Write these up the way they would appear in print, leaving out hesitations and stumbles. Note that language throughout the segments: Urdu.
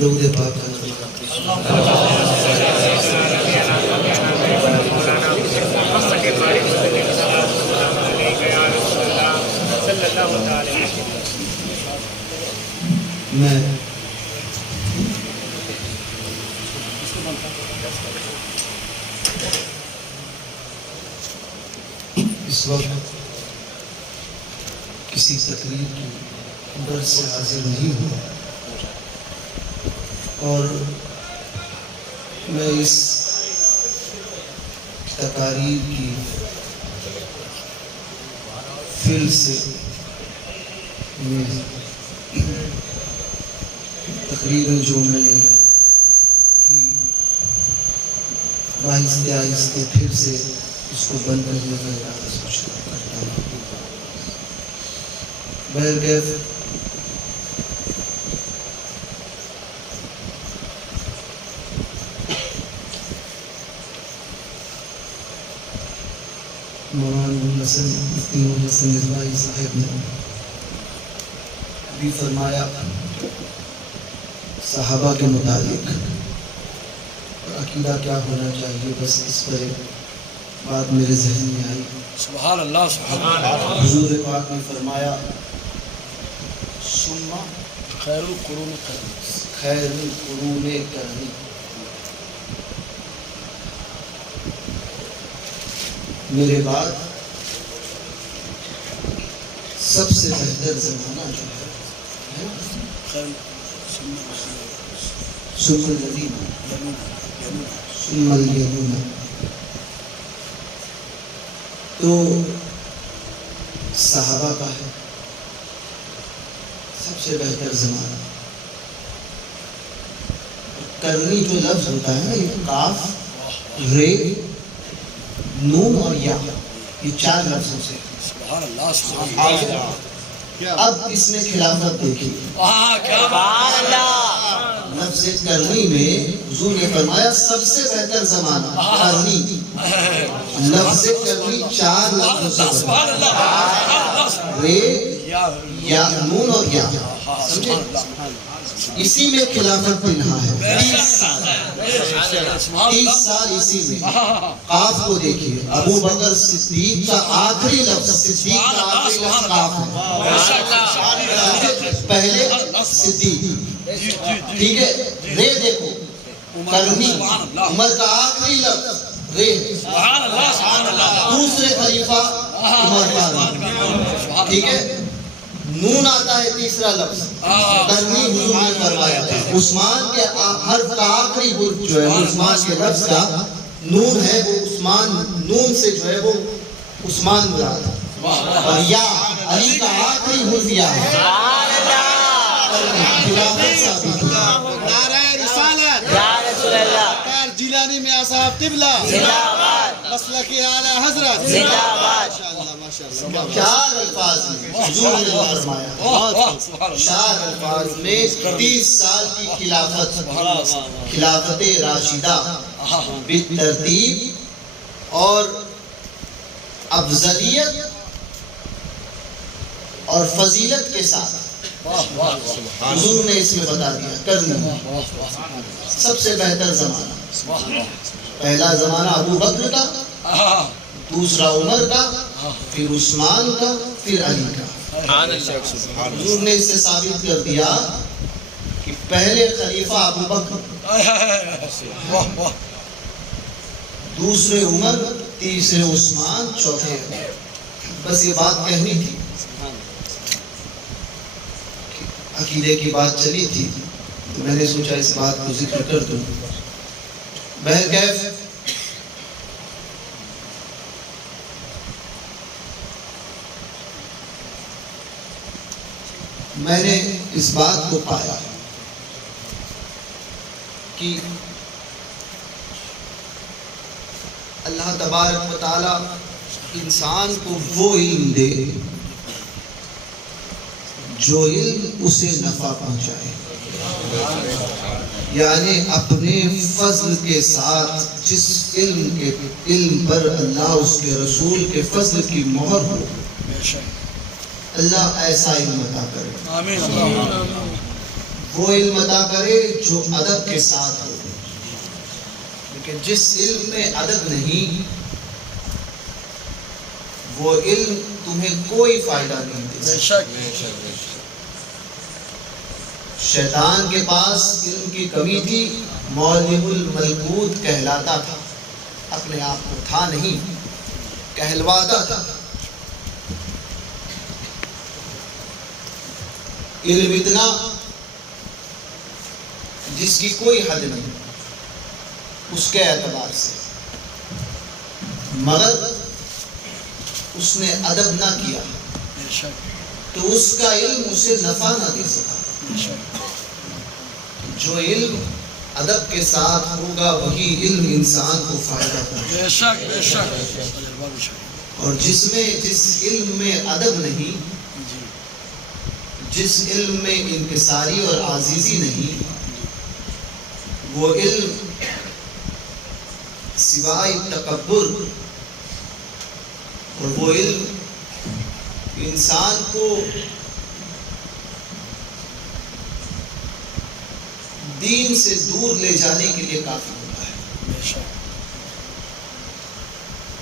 درود پاک کا میں اس وقت کسی تقریر کی ڈر سے حاضر نہیں ہوا اور میں اس تقاریر کی فل سے تقریریں جو میں نے کی آہستہ آہستہ پھر سے اس کو بند کرنے کا ارادہ کرتا ہوں۔ بہرکیف مولانا مفتی حسن رضوی صاحب نے بھی فرمایا صحابہ کے متعلق عقیدہ کیا ہونا چاہیے، بس اس پر ایک بات میرے ذہن میں آئی۔ سبحان اللہ سبحان اللہ۔ حضور پاک نے فرمایا ثم خیر القرون قرنی، خیر القرون قرنی، میرے بعد سب سے بہتر زمانہ جو ہے ثم الذین ثم الیلون، تو صحابہ کا ہے سب سے بہتر زمانہ۔ کرنی جو لفظ ہوتا ہے نا، یہ کاف، رے، نون اور یا، یہ چار لفظوں سے۔ سبحان اللہ سبحان اللہ۔ اب اس میں خلافت دیکھیے، سبحان اللہ۔ لفظ کرنی میں حضور نے فرمایا سب سے بہتر زمانہ کرنی، لفظ کرنی چار لفظوں سے سبحان اللہ۔ رے، یا، نون اور یا، سمجھے؟ اسی میں خلافت پنہا ہے۔ 30 سال اسی میں۔ قاف کو دیکھیے، ابو بکر صدیق کا آخری لفظ، صدیق کا آخری لفظ قاف ہے، پہلے صدیق، ٹھیک ہے؟ رے دیکھو، کرنی، عمر کا آخری لفظ رے، دوسرے خلیفہ عمر فاروق، ٹھیک ہے؟ نون آتا ہے تیسرا لفظ، کرنی حضور نے فرمایا۔ عثمان کے حرف کا آخری حرف جو ہے عثمان کے لفظ کا نون ہے، وہ عثمان، نون سے جو ہے وہ عثمان مراد ہے، اور یا علی کا آخری حرف یا ہے۔ خلافت ثابت ہے۔ نعرہ رسالت یا رسول اللہ، کار جیلانی میں اصحاب قبلہ زندہ باد، مسلک اعلی حضرت زندہ باد۔ ماشاءاللہ۔ چار الفاظ میں حضور نے فرمایا، چار الفاظ میں 30 سال کی خلافت، خلافت راشدہ بالترتیب اور افضلیت اور فضیلت کے ساتھ حضور نے اس میں بتا دیا کرنی سب سے بہتر زمانہ۔ پہلا زمانہ ابو بکر کا، دوسرا عمر کا، پھر عثمان کا، پھر علی کا۔ حضور نے اس سے ثابت کر دیا کہ پہلے خلیفہ ابو بکر، دوسرے عمر، تیسرے عثمان، چوتھے علی۔ بس یہ بات کہنی تھی، عقیدے کی بات چلی تھی تو میں نے سوچا اس بات کو ذکر کر دوں۔ بہرکیف میں نے اس بات کو پایا کہ اللہ تبارک و تعالی انسان کو وہ علم دے جو علم اسے نفع پہنچائے، یعنی اپنے فضل کے ساتھ جس علم پر اللہ اس کے رسول کے فضل کی مہر ہو، اللہ ایسا علم عطا کرے، آمین اللہ وہ علم عطا کرے جو ادب کے ساتھ ہو، لیکن جس علم میں ادب نہیں وہ علم تمہیں کوئی فائدہ نہیں دے بے سکتا۔ شک شیطان کے پاس علم کی کمی تھی، معلم الملکوت کہلاتا تھا، اپنے آپ کو تھا نہیں، کہلواتا تھا۔ علم اتنا جس کی کوئی حد نہیں اس کے اعتبار سے، مگر اس نے ادب نہ کیا بے شک تو اس کا علم اسے نفع نہ دے سکا۔ بے شک جو علم ادب کے ساتھ ہوگا وہی علم انسان کو فائدہ پہنچے، بے شک بے شک اور جس علم میں ادب نہیں، جی جس علم میں انکساری اور عاجزی نہیں، وہ علم سوائے تکبر، اور وہ علم انسان کو دین سے دور لے جانے کے لیے کافی ہوتا ہے، بے شک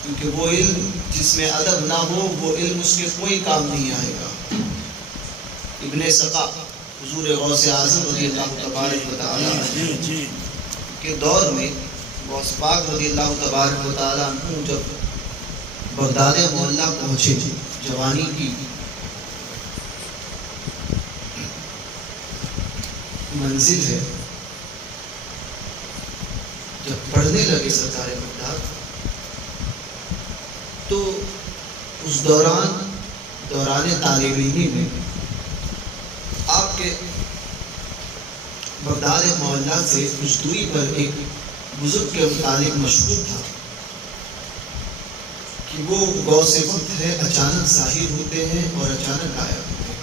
کیونکہ وہ علم جس میں ادب نہ ہو وہ علم اس کے کوئی کام نہیں آئے گا۔ ابن سقا حضور غوث اعظم رضی اللہ تبارک و تعالی جی کے دور میں غوث پاک رضی اللہ تبارک و تعالی عنہ جب بغداد معلیٰ پہنچے، جوانی کی منزل ہے، جب پڑھنے لگے سرکار بغداد تو اس دوران طالب علمی میں آپ کے بغداد معلیٰ سے کچھ دوری پر ایک بزرگ کے متعلق مشہور تھا کہ وہ غوث وقت ہے، اچانک ظاہر ہوتے ہیں اور اچانک غائب ہوتے ہیں۔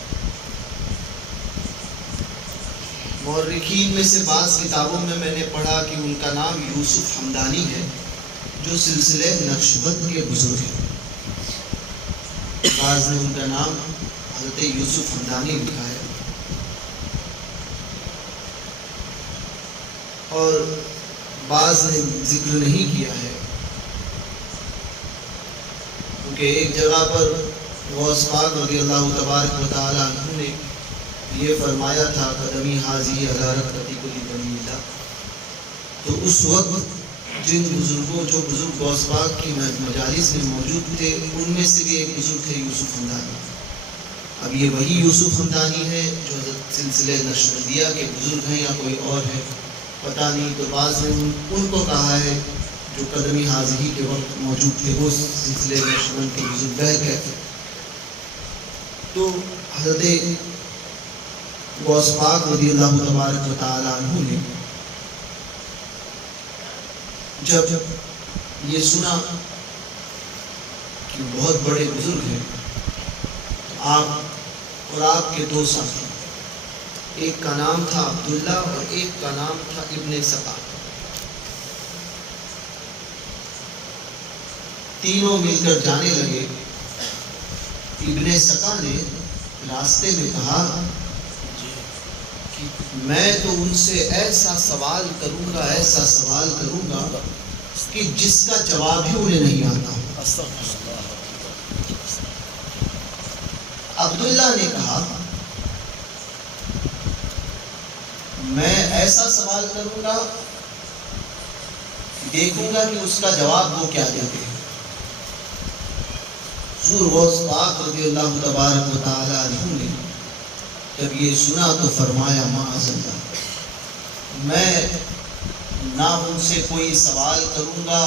مورخین میں سے بعض کتابوں میں نے پڑھا کہ ان کا نام یوسف حمدانی ہے، جو سلسلہ نقشبند کے بزرگ ہیں۔ بعض نے ان کا نام حضرت یوسف حمدانی لکھا ہے، اور بعض نے ذکر نہیں کیا ہے، کیونکہ ایک جگہ پر غوث پاک رضی اللہ تبارک و تعالی عنہ نے یہ فرمایا تھا قدمی حاضی عدارت رتی کلی بنی اللہ، تو اس وقت جن بزرگوں جو بزرگ غوث پاک کی مجالس میں موجود تھے ان میں سے بھی ایک بزرگ تھے یوسف حمدانی۔ اب یہ وہی یوسف حمدانی ہے جو حضرت سلسلہ نقشبندیہ کے بزرگ ہیں یا کوئی اور ہے پتہ نہیں، تو بعض نے ان کو کہا ہے جو قدمی حاضری کے وقت موجود تھے، وہ سلسلہ نقشبند کے بزرگ کہتے ہیں۔ تو حضرت غوث پاک رضی اللہ تبارک و تعالی عنہ نے جب یہ سنا کہ بہت بڑے بزرگ ہیں، آپ اور آپ کے دو ساتھی، ایک کا نام تھا عبداللہ اور ایک کا نام تھا ابن سقا، تینوں مل کر جانے لگے۔ ابن سقا نے راستے میں کہا کہ میں تو ان سے ایسا سوال کروں گا کہ جس کا جواب ہی انہیں نہیں آتا۔ عبداللہ نے کہا میں ایسا سوال کروں گا، دیکھوں گا کہ اس کا جواب وہ کیا دیتے ہیں۔ حضور غوث پاک رضی اللہ تبارک و تعالی عنہ نے جب یہ سنا تو فرمایا معاذ اللہ، میں نہ ان سے کوئی سوال کروں گا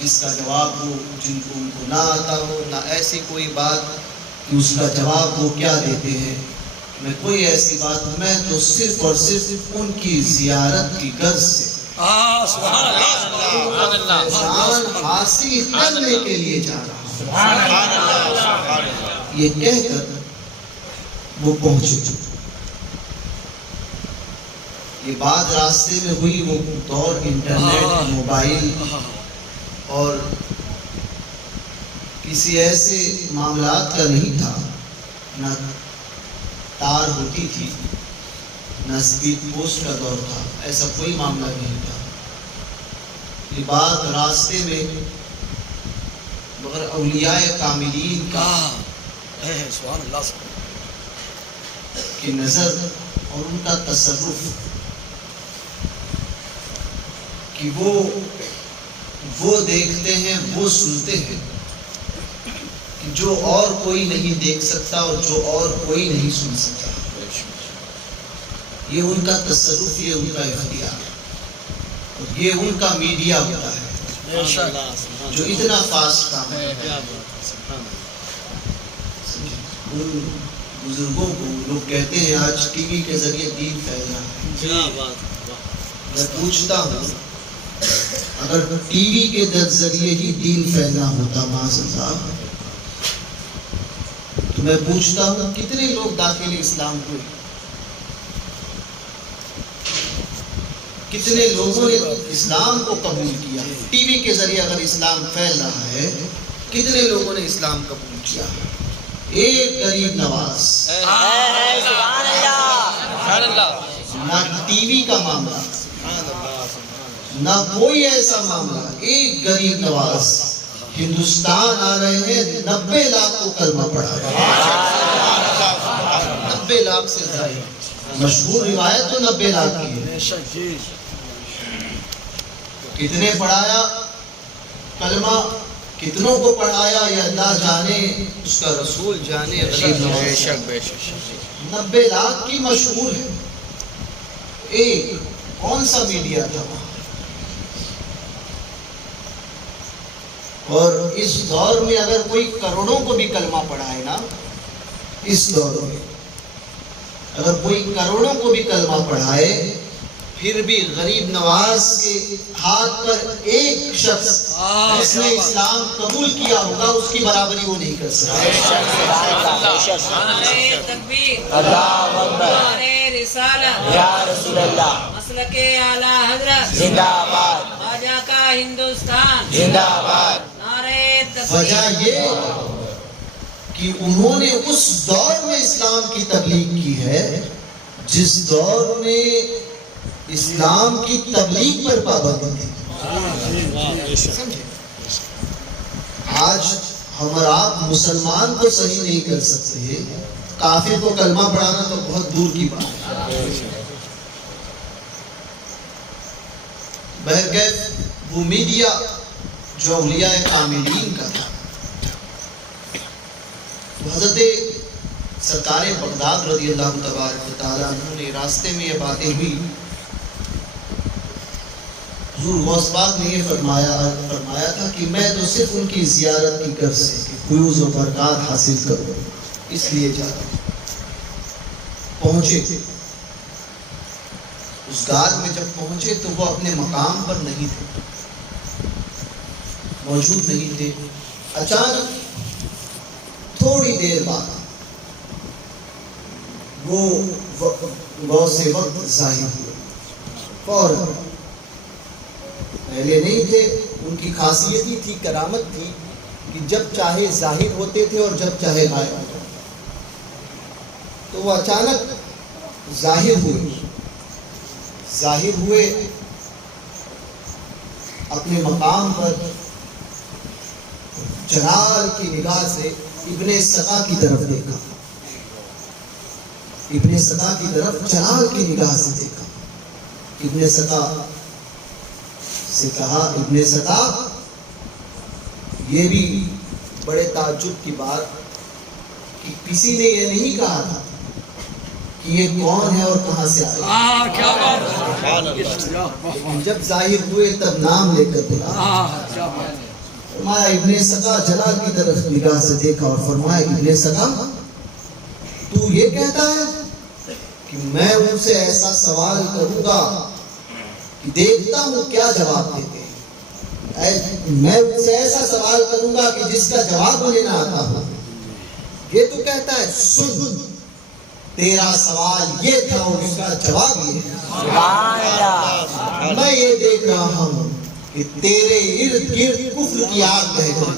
جس کا جواب وہ جن کو ان کو نہ آتا ہو، نہ ایسی کوئی بات کہ اس کا جواب وہ کیا دیتے ہیں، میں کوئی ایسی بات، میں تو صرف اور صرف ان کی زیارت کی غرض سے فیضان حاصل کرنے کے لیے جا رہا ہوں، یہ کہہ کر وہ پہنچے۔ یہ بات راستے میں ہوئی، وہ دور انٹرنیٹ، موبائل اور کسی ایسے معاملات کا نہیں تھا، نہ تار ہوتی تھی، نہ اسپیڈ پوسٹ کا دور تھا، ایسا کوئی معاملہ نہیں تھا. یہ بات راستے میں مگر اولیاء کاملین کا سبحان اللہ کی نظر اور ان کا تصرف کہ وہ دیکھتے ہیں، وہ سنتے ہیں کہ جو اور کوئی نہیں دیکھ سکتا اور جو اور کوئی نہیں سن سکتا. یہ ان کا تصرف، یہ ان کا اختیار، اور یہ ان کا میڈیا ہوتا ہے جو اتنا فاسٹ کام ہے. ان بزرگوں کو لوگ کہتے ہیں آج ٹی وی کے ذریعے دین پھیل رہا ہے. میں پوچھتا ہوں اگر ٹی وی کے ذریعے ہی دین پھیلنا ہوتا معاذ اللہ، تو میں پوچھتا ہوں کتنے لوگ داخل اسلام ہوئے، کتنے لوگوں نے اسلام کو قبول کیا. ٹی وی کے ذریعے اگر اسلام پھیل رہا ہے، کتنے لوگوں نے اسلام قبول کیا؟ ایک غریب نواز. سبحان اللہ. نہ ٹی وی کا معاملہ، نہ کوئی ایسا معاملہ. ایک غریب نواز ہندوستان آ رہے ہیں، 90 لاکھ کو کلمہ پڑھا رہے ہیں. 90 لاکھ سے زائد مشہور روایت تو 90 لاکھ کی ہے. کتنے پڑھایا کلمہ، کتنوں کو پڑھایا یہ اللہ جانے، اس کا رسول جانے. 90 لاکھ کی مشہور ہے. ایک کون سا میڈیا تھا وہاں؟ اور اس دور میں اگر کوئی کروڑوں کو بھی کلمہ پڑھائے نا، اس دور میں اگر کوئی کروڑوں کو بھی کلمہ پڑھائے، پھر بھی غریب نواز کے ہاتھ پر ایک شخص جس نے اسلام قبول کیا ہوگا، اس کی برابری وہ نہیں کر سکتا. نعرہ تکبیر، اللہ اکبر، نعرہ رسالت، یا رسول اللہ، مسلک اعلی حضرت، زندہ آباد، خواجہ کا ہندوستان، زندہ آباد. نعرہ تکبیر. وجہ یہ کہ انہوں نے اس دور میں اسلام کی تبلیغ کی ہے جس دور میں اسلام کی تبلیغ پر پابندی تھی. آج ہم اور آپ مسلمان کو صحیح نہیں کر سکتے، کافر کو کلمہ پڑھانا تو بہت دور کی بات ہے. بہرکیف وہ میڈیا جو اولیاء کاملین کا تھا، حضرت سرکار بغداد رضی اللہ تبارک تعالیٰ عنہ نے راستے میں یہ باتیں ہوئی. حضور غوث پاک نے یہ فرمایا تھا کہ میں تو صرف ان کی زیارت کی غرض سے فیوز و برکات حاصل کروں، اس لیے جاتا ہوں. پہنچے اس غار میں، جب پہنچے تو وہ اپنے مقام پر نہیں تھے، موجود نہیں تھے. اچانک تھوڑی دیر بعد وہ غوث وقت ظاہر ہوئے. فوراً پہلے نہیں تھے. ان کی خاصیت ہی تھی، کرامت تھی کہ جب چاہے ظاہر ہوتے تھے اور جب چاہے غائب ہوتے تھے. تو وہ اچانک ظاہر ہوئے اپنے مقام پر، جلال کی نگاہ سے ابن سقا کی طرف دیکھا، ابن سقا کی طرف جلال کی نگاہ سے دیکھا. ابن سقا سے کہا، ابن سقا یہ بھی بڑے تعجب کی بات کہ کسی نے یہ نہیں کہا تھا کہ یہ کون ہے اور کہاں سے آیا. کیا بات ہے. جب ظاہر ہوئے تب نام لے کر بلایا. فرمایا ابن سقا جلال کی طرف نگاہ سے دیکھا اور فرمایا ابن سقا تو یہ کہتا ہے کہ میں ان سے ایسا سوال کروں گا کہ دیکھتا ہوں کیا جواب دیتے ہیں. میں ان سے ایسا سوال کروں گا کہ جس کا جواب مجھے نہ آتا ہو. یہ تو کہتا ہے سن تیرا سوال یہ تھا اور اس کا جواب یہ ہے. سبحان اللہ. میں یہ دیکھ رہا ہوں کہ تیرے ارد گرد کفر کی آگ بہہ رہی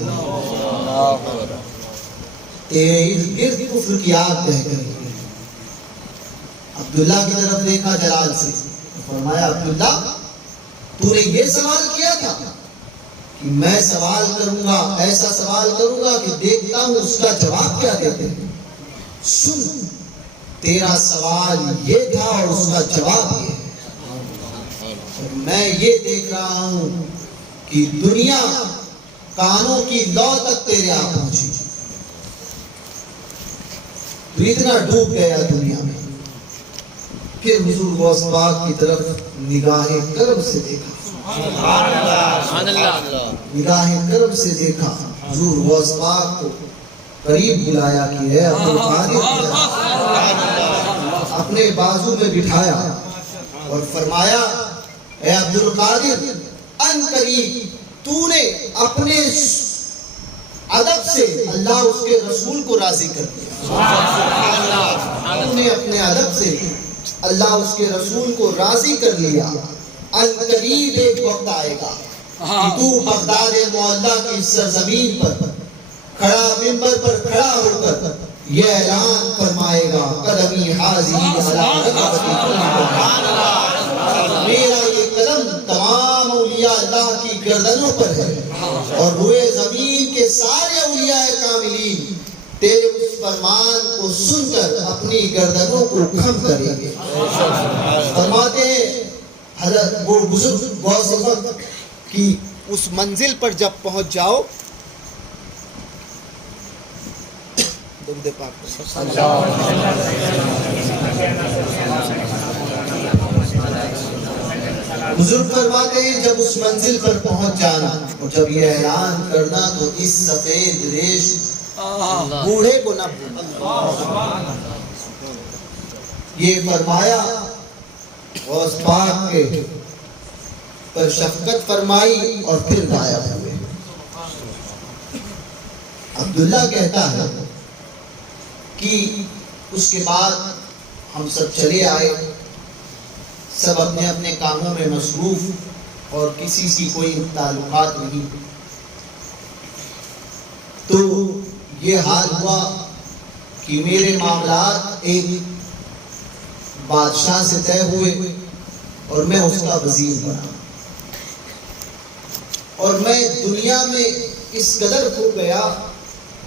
ہے، ارد کفر کی آگ بہ گئی۔ عبداللہ کی طرف دیکھا جلال سے، فرمایا عبداللہ تو نے یہ سوال کیا تھا کہ میں سوال کروں گا، ایسا سوال کروں گا کہ دیکھتا ہوں اس کا جواب کیا دیتے ہیں۔ سن، تیرا سوال یہ تھا اور اس کا جواب یہ ہے۔ میں یہ دیکھ رہا ہوں کہ دنیا کانوں کی لو تک تیرے آ پہنچی، تو اتنا ڈوب گیا دنیا میں۔ پھر حضور غوث پاک کی طرف نگاہ کرم سے دیکھا، نگاہ کرم سے دیکھا، حضور غوث پاک کو قریب بلایا کہ اے عبدالقادر، اپنے بازو میں بٹھایا اور فرمایا اے عبدالقادر، ان قریب تو نے اپنے ادب سے اللہ اس کے رسول کو راضی کر دیا، تو نے اپنے ادب سے اللہ اس کے رسول کو راضی کر لیا۔ ان قریب ایک وقت آئے گا کہ تو بغداد معلیٰ کی سرزمین پر کھڑا، منبر پر کھڑا ہو کر یہ اعلان فرمائے گا قدمی حاضری علی رقبتی کل مؤمن، میرا یہ قدم تمام اولیاء اللہ کی گردنوں پر ہے، اور روئے زمین کے سارے اولیاء کاملین تیرے اس فرمان کو سن کر اپنی گردنوں کو خم کریں گے۔ فرماتے ہیں حضرت وہ بزرگ غوث پاک کہ اس منزل پر جب پہنچ جاؤ، درود پاک بزرگ فرماتے ہیں جب اس منزل پر پہنچ جانا اور جب یہ اعلان کرنا تو اس سفید ریش بوڑھے کو نہ بھولنا۔ یہ فرمایا، غوث پاک کے پر شفقت فرمائی اور پھر غائب ہوئے۔ عبداللہ کہتا ہے کہ اس کے بعد ہم سب چلے آئے، سب اپنے اپنے کاموں میں مصروف اور کسی سے کوئی تعلقات نہیں۔ تو یہ حال ہوا کہ میرے معاملات ایک بادشاہ سے طے ہوئے اور میں اس کا وزیر بنا، اور میں دنیا میں اس قدر کھو گیا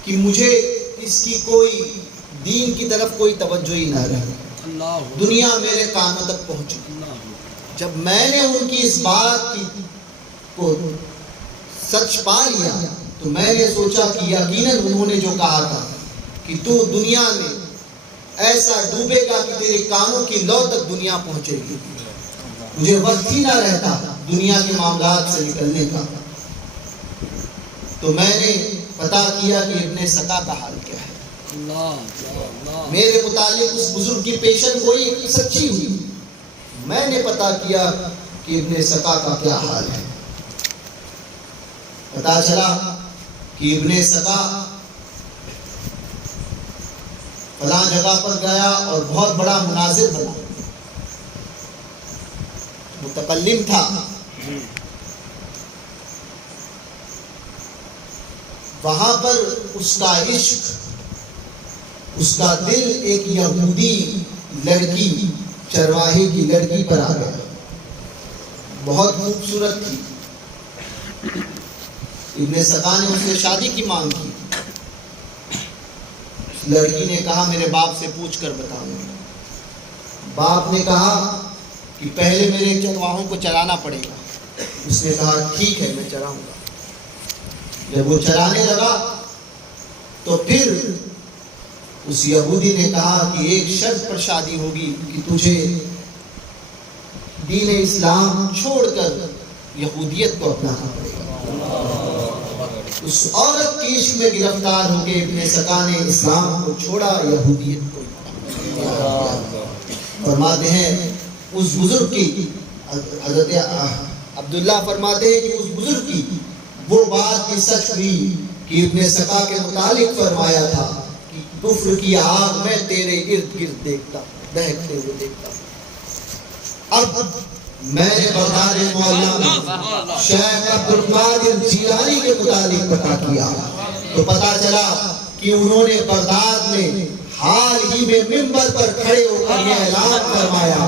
کہ مجھے اس کی کوئی دین کی طرف کوئی توجہ ہی نہ رہی۔ دنیا میرے کانوں تک پہنچی۔ جب میں نے ان کی اس بات کو سچ پا لیا تو میں نے سوچا کہ یقیناً انہوں نے جو کہا تھا کہ تو دنیا میں ایسا ڈوبے گا کہ تیرے کانوں کی لو تک دنیا پہنچے گی، مجھے وقت ہی نہ رہتا دنیا کے معاملات سے نکلنے کا۔ تو میں نے پتا کیا کہ ابن سقا کا حال کیا ہے۔ میرے متعلق اس بزرگ کی پیشن گوئی سچی ہوئی، میں نے پتا کیا کہ ابن سقا کا کیا حال ہے۔ پتا چلا کہ ابن سقا فلاں جگہ پر گیا اور بہت بڑا مناظر بنا، متکلم تھا۔ وہاں پر اس کا عشق، اس کا دل ایک یہودی لڑکی، چرواہے کی لڑکی پر آ گیا، بہت خوبصورت تھی۔ ابن سقا نے اس سے شادی کی مانگ کی۔ لڑکی نے کہا میرے باپ سے پوچھ کر بتاؤں گا۔ باپ نے کہا کہ پہلے میرے چرواہوں کو چرانا پڑے گا۔ اس نے کہا ٹھیک ہے میں چراؤں گا۔ جب وہ چرانے لگا تو پھر اس یہودی نے کہا کہ ایک شرط پر شادی ہوگی کہ تجھے دین اسلام چھوڑ کر یہودیت کو اپنانا پڑے گا۔ اس عورت کی عشق میں گرفتار ہو کے ابن سقا نے اسلام کو چھوڑا، یہودیت کو۔ فرماتے ہیں اس بزرگ کی، حضرت عبداللہ فرماتے ہیں کہ اس بزرگ کی وہ بات کی سچ ہوئی کہ ابن سقا کے متعلق فرمایا تھا کہ کفر کی آگ میں تیرے ارد گرد دیکھتا، دہکتے ہوئے دیکھتا۔ اب میں نے بغداد معلیٰ میں شیخ عبدالقادر جیلانی کے متعلق پتا کیا تو پتا چلا کہ انہوں نے بغداد میں حال ہی میں منبر پر کھڑے ہو کر یہ اعلان فرمایا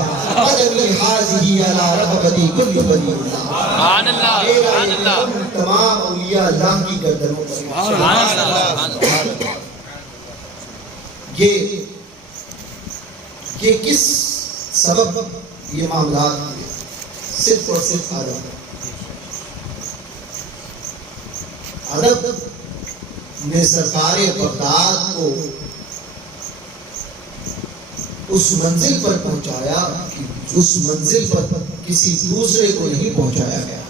قدمی حاضی علی رہبتی کل ولی اللہ، سبحان اللہ میرا سبحان یہ اللہ قدم تمام اولیاء اللہ کی گردنوں پر سبحان اللہ یہ کس سبب یہ معاملات ہوئے؟ صرف اور صرف ادب نے سرکار بغداد کو اس منزل پر پہنچایا کہ اس منزل پر کسی دوسرے کو نہیں پہنچایا گیا،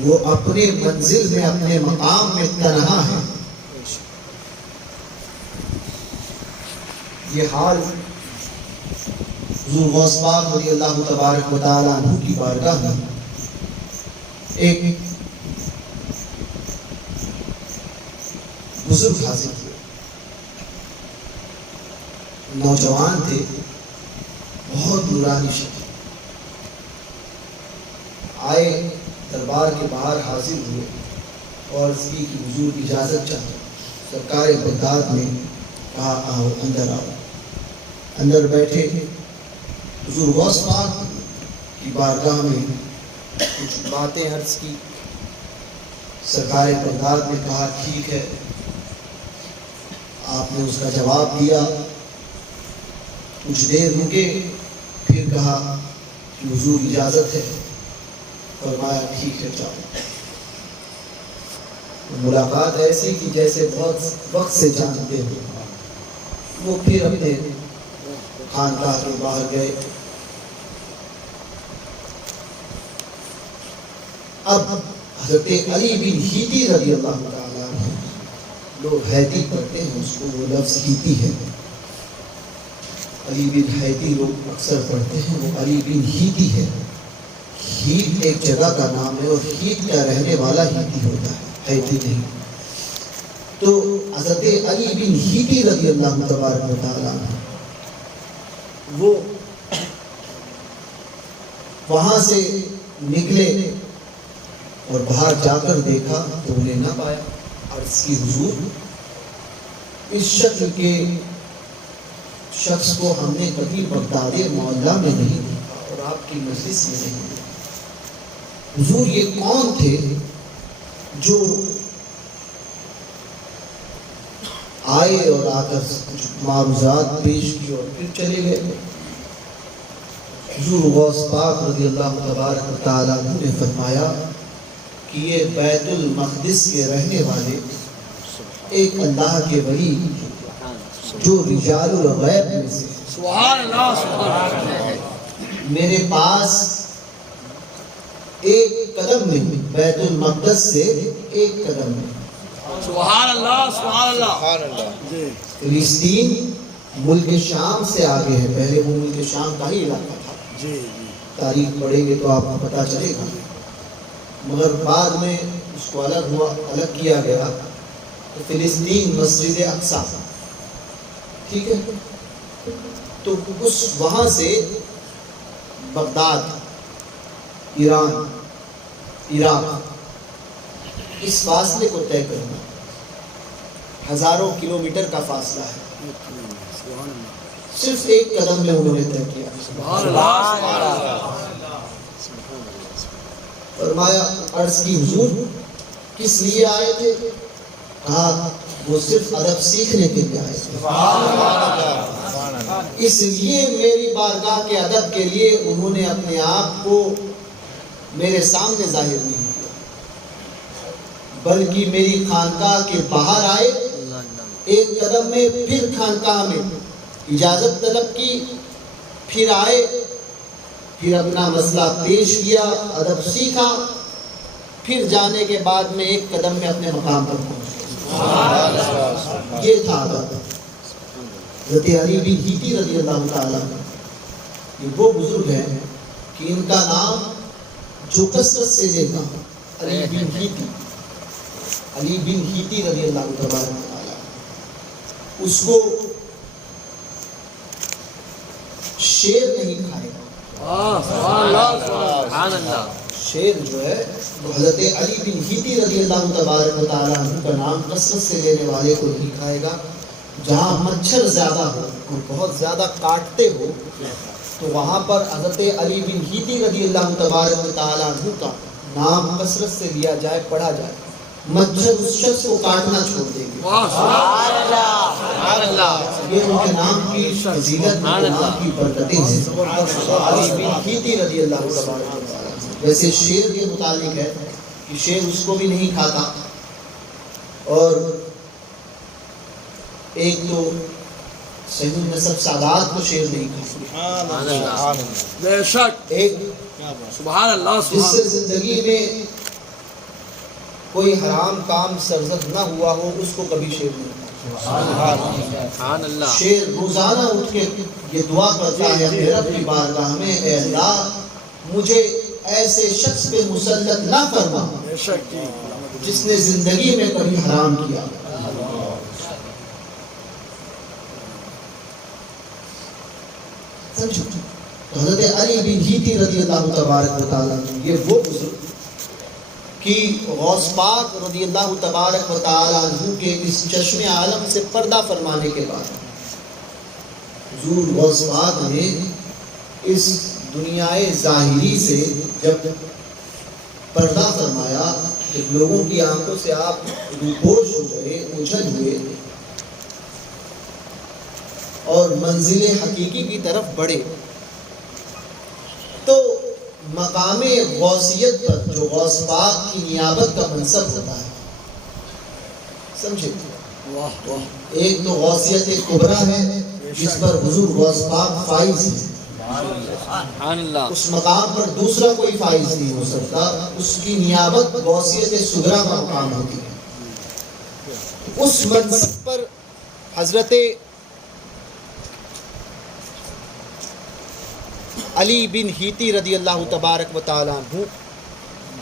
وہ اپنے منزل میں اپنے مقام میں تنہا ہے۔ یہ حال حضور غوث پاک رضی اللہ تبارک و تعالیٰ عنہ کی بارگاہ میں ایک بزرگ حاضر ہوئے، نوجوان تھے، بہت نورانی شکل، آئے دربار کے باہر حاضر ہوئے اور اس کی حضور اجازت چاہتے، سرکار بغداد نے کہا آؤ اندر آؤ، اندر بیٹھے، حضور غوث پاک کی بارگاہ میں کچھ باتیں عرض کی، سرکار بغداد نے کہا ٹھیک ہے، آپ نے اس کا جواب دیا، کچھ دیر رکے، پھر کہا کہ حضور اجازت ہے، فرمایا ٹھیک ہے جاؤ۔ ملاقات ایسی کہ جیسے بہت وقت سے جانتے ہو، وہ پھر اپنے خانقاہ کے باہر گئے۔ اب حضرت علی بن ہیتی رضی اللہ تعالیٰ عنہ، لوگ ہیتی پڑھتے ہیں اس کو، وہ لفظ ہیتی ہے، علی بن ہیتی لوگ اکثر پڑھتے ہیں، وہ علی بن ہیتی ہے۔ ہیت ایک جگہ کا نام ہے اور ہیت کا رہنے والا ہیتی ہوتا ہے، ہیتی نہیں۔ تو حضرت علی بن ہیتی رضی اللہ تبارک و تعالیٰ عنہ وہ وہاں سے نکلے اور باہر جا کر دیکھا تو انہیں نہ پایا، عرض کی حضور اس شکل کے شخص کو ہم نے کبھی بغداد معلیٰ میں نہیں دیکھا اور آپ کی مجلس میں نہیں دیکھا، حضور یہ کون تھے جو آئے اور آ کر کچھ معروضات پیش کی اور پھر چلے گئے؟ حضور غوث پاک رضی اللہ تبارک و تعالیٰ عنہ نے فرمایا کہ یہ بیت المقدس کے رہنے والے ایک اللہ کے ولی جو رجال الغیب میں سے، سبحان اللہ سبحان اللہ، میرے پاس ایک قدم میں، بیت المقدس سے ایک قدم میں، سبحان اللہ سبحان اللہ، جی فلسطین ملک شام سے آگے ہے، پہلے وہ ملک شام کا ہی علاقہ تھا، جی تاریخ پڑھیں گے تو آپ کو پتہ چلے گا، مگر بعد میں اس کو الگ کیا گیا، تو فلسطین مسجد اقصیٰ، ٹھیک ہے، تو اس وہاں سے بغداد، ایران، عراق، اس فاصلے کو طے کرنا ہزاروں کلومیٹر کا فاصلہ ہے، سبحان اللہ صرف ایک قدم میں انہوں نے طے کیا۔ سبحان اللہ، فرمایا عرض کی حضور کس لیے آئے تھے؟ کہا وہ صرف ادب سیکھنے کے لیے آئے تھے، اس لیے میری بارگاہ کے ادب کے لیے انہوں نے اپنے آپ کو میرے سامنے ظاہر نہیں کیا، بلکہ میری خانقاہ کے باہر آئے، ایک قدم میں، پھر خانقاہ میں اجازت طلب کی، پھر آئے، پھر اپنا مسئلہ پیش کیا، ادب سیکھا، پھر جانے کے بعد میں ایک قدم میں اپنے مقام پر پہنچ گیا۔ یہ تھا ادب۔ حضرت علی بن ہیتی رضی اللہ تعالیٰ یہ وہ بزرگ ہیں کہ ان کا نام جو کثرت سے لیتا علی بن ہیتی، علی بن ہیتی رضی اللہ تعالیٰ، اس کو شیر نہیں کھائے گا، سبحان اللہ سبحان اللہ، شعر جو ہے وہ حضرت علی بن ہیتی رضی اللہ تبارک و تعالیٰ عنہ کا نام کثرت سے لینے والے کو نہیں کھائے گا. جہاں مچھر زیادہ ہو اور بہت زیادہ کاٹتے ہو تو وہاں پر حضرت علی بن ہیتی رضی اللہ تبارک و تعالیٰ عنہ کا نام کثرت سے لیا جائے, پڑھا جائے, مچھر اس شخص کو کاٹنا چھوڑ دیں گے. یہ ان کے نام کی فضیلت, ان کے نام کی برکتیں ہیں. علی بن ہیتی رضی اللہ تبارک و تعالیٰ. ویسے شیر کے متعلق ہے کہ شیر اس کو بھی نہیں کھاتا, اور ایک تو صحیح النسب سادات کو شیر نہیں کھاتا. بے شک. ایک سبحان اللہ جس سبحان سے زندگی میں کوئی حرام کام سرزد نہ ہوا ہو اس کو کبھی شیر نہیں سبحان اللہ. شیر روزانہ اٹھ کے یہ دعا کرتا ہے اپنے رب کی بارگاہ میں, اے اللہ مجھے ایسے شخص پہ مسلط نہ فرما بے شک جی. جس نے زندگی میں کبھی حرام کیا. سمجھو, حضرت علی بن ہیتی رضی اللہ تبارک و تعالیٰ یہ وہ بزرگ کہ غوث پاک رضی اللہ تبارک و تعالیٰ عنہ کے اس چشم عالم سے پردہ فرمانے کے بعد حضور غوث پاک نے اس دنیائے ظاہری سے جب پردہ فرمایا, جب لوگوں کی آنکھوں سے آپ روپوش ہو گئے, اجھل ہوئے اور منزل حقیقی کی طرف بڑھے, تو مقام غوثیت پر جو غوث پاک کی نیابت کا منصب ہوتا ہے, سمجھے, ایک تو غوثیت کبریٰ ہے جس پر حضور غوث پاک فائز ہے. سبحان اللہ. اس مقام پر دوسرا کوئی فائز نہیں ہو سکتا. اس کی نیابت غوثیت صغریٰ کا مقام ہوتی ہے. اس منصب پر حضرت علی بن ہیتی رضی اللہ تبارک و تعالیٰ عنہ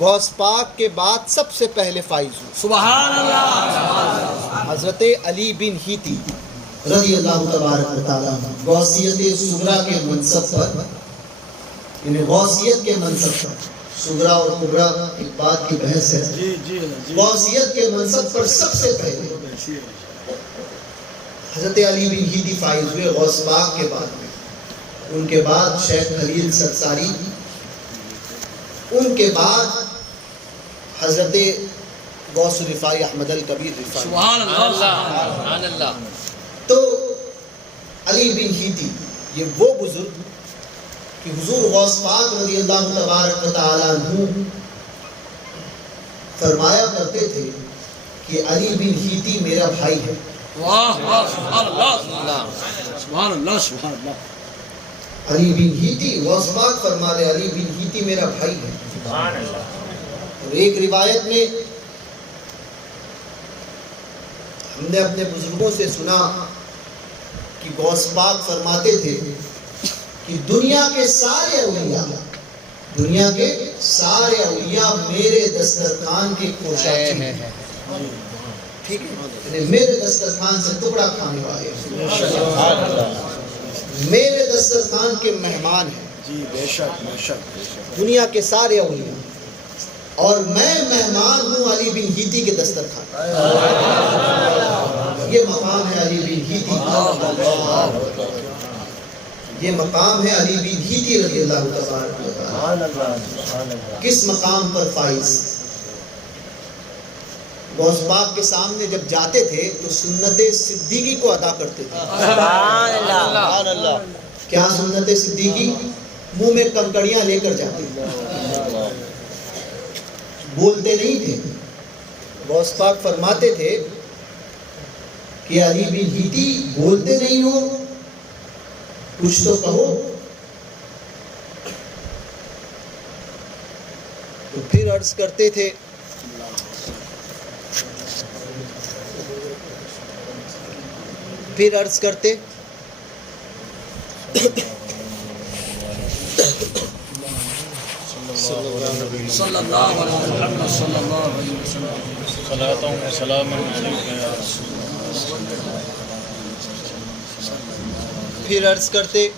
غوث پاک کے بعد سب سے پہلے فائز ہوئے. سبحان اللہ. حضرت علی بن ہیتی رضی اللہ تبارک و تعالیٰ عنہ غوثیت صغریٰ کے منصب پر, یعنی غوثیت کے منصب پر, صغریٰ اور کبریٰ ایک بات کی بحث ہے, غوثیت کے منصب پر سب سے پہلے حضرت علی بن ہیتی فائز ہوئے غوث پاک کے بعد میں. ان کے بعد شیخ خلیل سرساری, ان کے بعد حضرت غوث رفاعی احمد الکبیر رفاعی. سبحان اللہ. سبحان اللہ. تو علی بن ہیتی یہ وہ بزرگ کہ حضور غوث پاک رضی اللہ تبارک و تعالیٰ عنہ فرمایا کرتے تھے کہ علی بن ہیتی میرا بھائی ہے. واہ واہ سبحان اللہ. سبحان اللہ سبحان اللہ. علی بن ہیتی, غوث پاک فرما رہے علی بن ہیتی میرا بھائی ہے. اور ایک روایت میں ہم نے اپنے بزرگوں سے سنا کہ غوث پاک فرماتے تھے کہ دنیا کے سارے اولیاء میرے دسترخوان کے پوشاک ہیں. ٹھیک ہے, یعنی میرے دسترخوان سے ٹکڑا کھانے والے ہیں, میرے دسترخوان کے مہمان ہیں. جی بے شک بے شک. دنیا کے سارے اولیاء, اور میں مہمان ہوں علی بن ہیتی کے دسترخوان. یہ مقام ہے علی بن ہیتی, یہ مقام ہے علی بن ہیتی رضی اللہ تبارک و تعالیٰ. کس مقام پر فائز؟ غوث پاک کے سامنے جب جاتے تھے تو سنت صدیقی کو ادا کرتے تھے. سبحان اللہ. کیا سنت صدیقی؟ منہ میں کنکڑیاں لے کر جاتے, بولتے نہیں تھے. غوث پاک فرماتے تھے کہ علی بن ہیتی بولتے نہیں ہو, کچھ تو کہو. تو پھر عرض کرتے تھے صلی اللہ علیہ وسلم. صلی اللہ علیہ وسلم. صلاۃ و سلام علیک یا رسول پھر عرض کرتے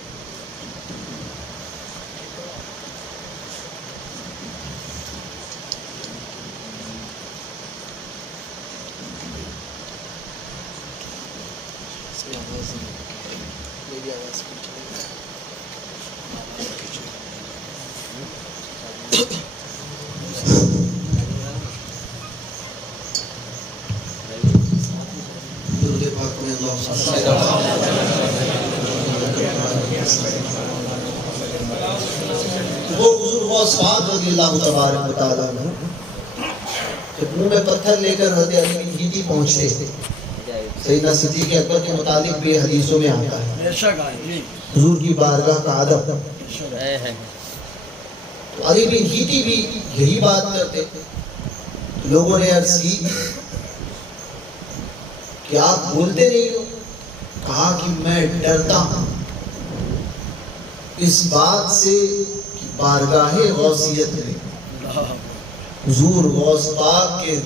درود پاک میں اللہ وہ حضور غوث پاک رضی اللہ تبارک و تعالیٰ عنہ جب منہ میں پتھر لے کر حضرت علی بن ہیدی پہنچتے سیدنا صدیق اکبر کے متعلق بھی حدیثوں میں آتا ہے بے شک آئے جی حضور کی بارگاہ کا ادب. بے شک آئے. تو علی بن ہیدی بھی یہی بات کرتے. لوگوں نے عرض کی کہ آپ بولتے نہیں ہو. کہا کہ میں ڈرتا ہوں اس بات سے کہ بارگاہ غوثیت میں حضور غوث پاک کے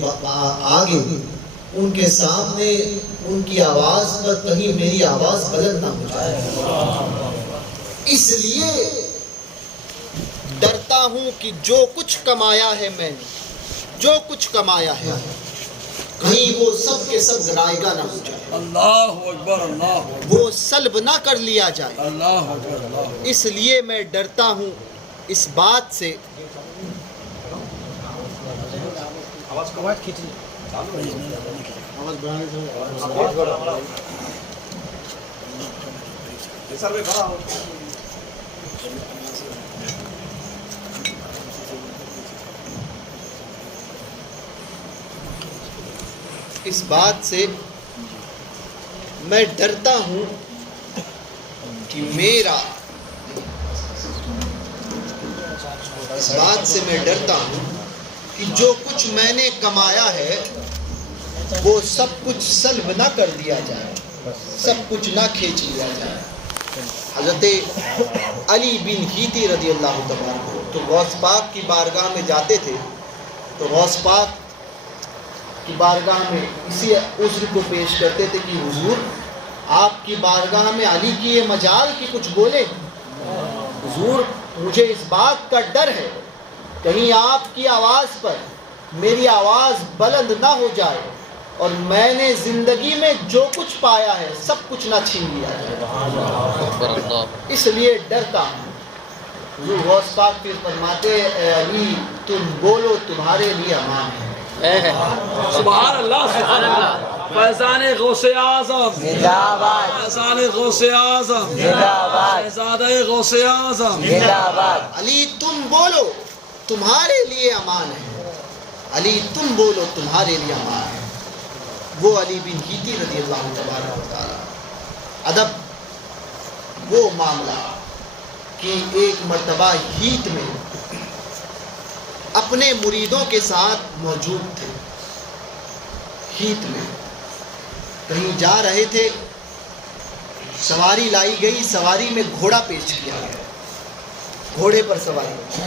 آگے ان کے سامنے ان کی آواز پر کہیں میری آواز بلند نہ ہو جائے. اس لیے ڈرتا ہوں کہ جو کچھ کمایا ہے میں نے، جو کچھ کمایا ہے کہیں وہ سب کے سب ذرائع نہ ہو جائے، اللہ اکبر اللہ اکبر وہ سلب نہ کر لیا جائے. اللہ اکبر اللہ اکبر. اس لیے میں ڈرتا ہوں اس بات سے اس بات سے میں ڈرتا ہوں کہ میرا اس بات سے میں ڈرتا ہوں کہ جو کچھ میں نے کمایا ہے وہ سب کچھ سلب نہ کر دیا جائے، سب کچھ نہ کھینچ لیا جائے. حضرت علی بن ہیتی رضی اللہ تبارک عنہ تو غوث پاک کی بارگاہ میں جاتے تھے تو غوث پاک کی بارگاہ میں اسی عذر کو پیش کرتے تھے کہ حضور آپ کی بارگاہ میں علی کی یہ مجال کی کچھ بولے. حضور مجھے اس بات کا ڈر ہے کہیں آپ کی آواز پر میری آواز بلند نہ ہو جائے اور میں نے زندگی میں جو کچھ پایا ہے سب کچھ نہ چھین لیا جائے، اس لیے ڈرتا ہوں. حضور غوث پاک پھر فرماتے اے علی تم بولو تمہارے لیے امان ہے. سبحان اللہ سبحان اللہ. فیضان غوث اعظم زندہ باد، فیضان غوث اعظم زندہ باد، شہزادہ غوث اعظم. زندہ باد. علی تم بولو تمہارے لیے امان ہے، علی تم بولو تمہارے لیے امان ہے. وہ علی بن ہیتی رضی اللہ تبارک و تعالی ادب وہ معاملہ کہ ایک مرتبہ ہیت میں اپنے مریدوں کے ساتھ موجود تھے. ہیت میں کہیں جا رہے تھے، سواری لائی گئی، سواری میں گھوڑا پیش کیا گیا، گھوڑے پر سواری.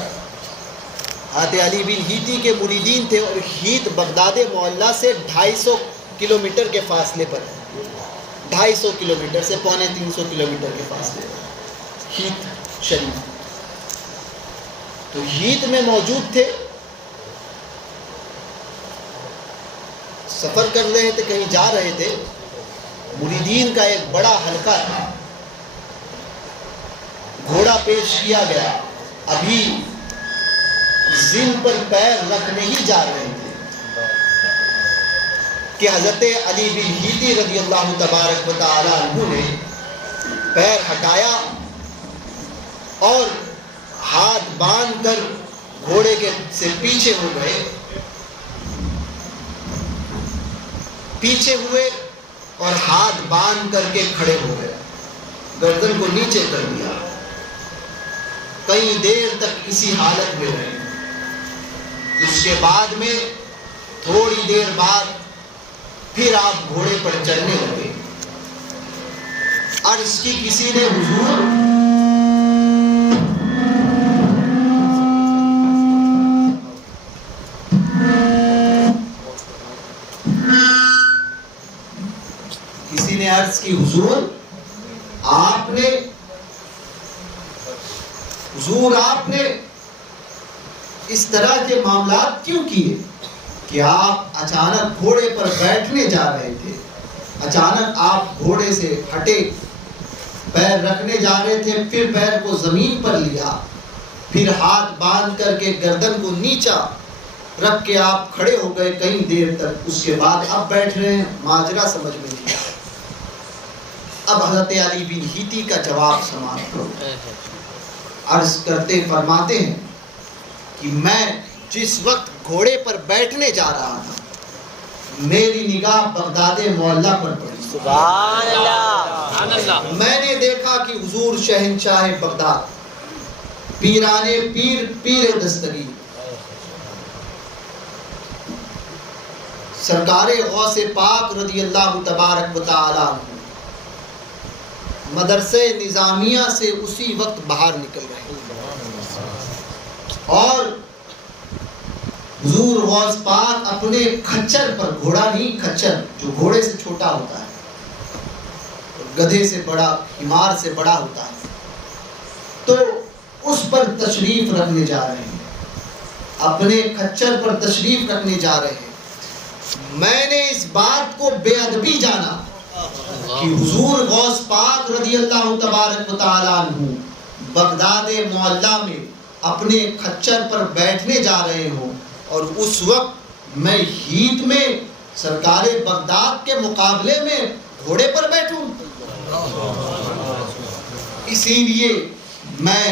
حضرت علی بن ہیتی کے مریدین تھے اور ہیت بغداد معلیٰ سے 250 کلومیٹر کے فاصلے پر، 250 کلومیٹر سے 250 کلومیٹر کے فاصلے پر ہیت شریف. تو ہیت میں موجود تھے، سفر کر رہے تھے، کہیں جا رہے تھے. مریدین کا ایک بڑا حلقہ تھا، گھوڑا پیش کیا گیا، ابھی زن پر پیر رکھنے ہی جا رہے تھے کہ حضرت علی بن ہیتی رضی اللہ تبارک و تعالی عنہ نے پیر ہٹایا اور ہاتھ باندھ کر گھوڑے کے سے پیچھے ہو گئے، پیچھے ہوئے اور ہاتھ باندھ کر کے کھڑے ہو گئے، گردن کو نیچے کر دیا. کئی دیر تک اسی حالت میں رہے. اس کے بعد میں تھوڑی دیر بعد پھر آپ گھوڑے پر چلنے لگے. عرض کی کسی نے حضور عرض کی حضور آپ نے اس طرح کے معاملات کیوں کیے کہ آپ اچانک گھوڑے پر بیٹھنے جا رہے تھے، اچانک آپ گھوڑے سے ہٹے، پیر رکھنے جا رہے تھے، پھر پیر کو زمین پر لیا، پھر ہاتھ باندھ کر کے گردن کو نیچا رکھ کے آپ کھڑے ہو گئے کئی دیر تک، اس کے بعد اب بیٹھ رہے ہیں، ماجرا سمجھ میں نہیں آیا۔ اب حضرت علی بن ہیتی کا جواب سماعت کرو۔ عرض کرتے فرماتے ہیں کہ میں جس وقت گھوڑے پر بیٹھنے جا رہا تھا، میری نگاہ بغداد معلیٰ پر پڑی۔ سبحان اللہ۔ میں نے دیکھا کہ حضور شہنشاہ بغداد، پیرانے پیر، پیر دستگیر، سرکار غوث پاک رضی اللہ تبارک و تعالی عنہ مدرسے نظامیہ سے اسی وقت باہر نکل رہے ہیں، اور حضور غوث پاک اپنے کھچر پر، گھوڑا نہیں کھچر جو گھوڑے سے چھوٹا ہوتا ہے، گدھے سے بڑا، حمار سے بڑا ہوتا ہے، تو اس پر تشریف رکھنے جا رہے ہیں، اپنے کھچر پر تشریف رکھنے جا رہے ہیں۔ میں نے اس بات کو بے ادبی جانا کہ حضور غوث پاک رضی اللہ تبارک و تعالی عنہ بغداد معلیٰ میں اپنے کھچر پر بیٹھنے جا رہے ہوں، اور اس وقت میں ہیت میں سرکار بغداد کے مقابلے میں گھوڑے پر بیٹھوں۔ اسی لیے میں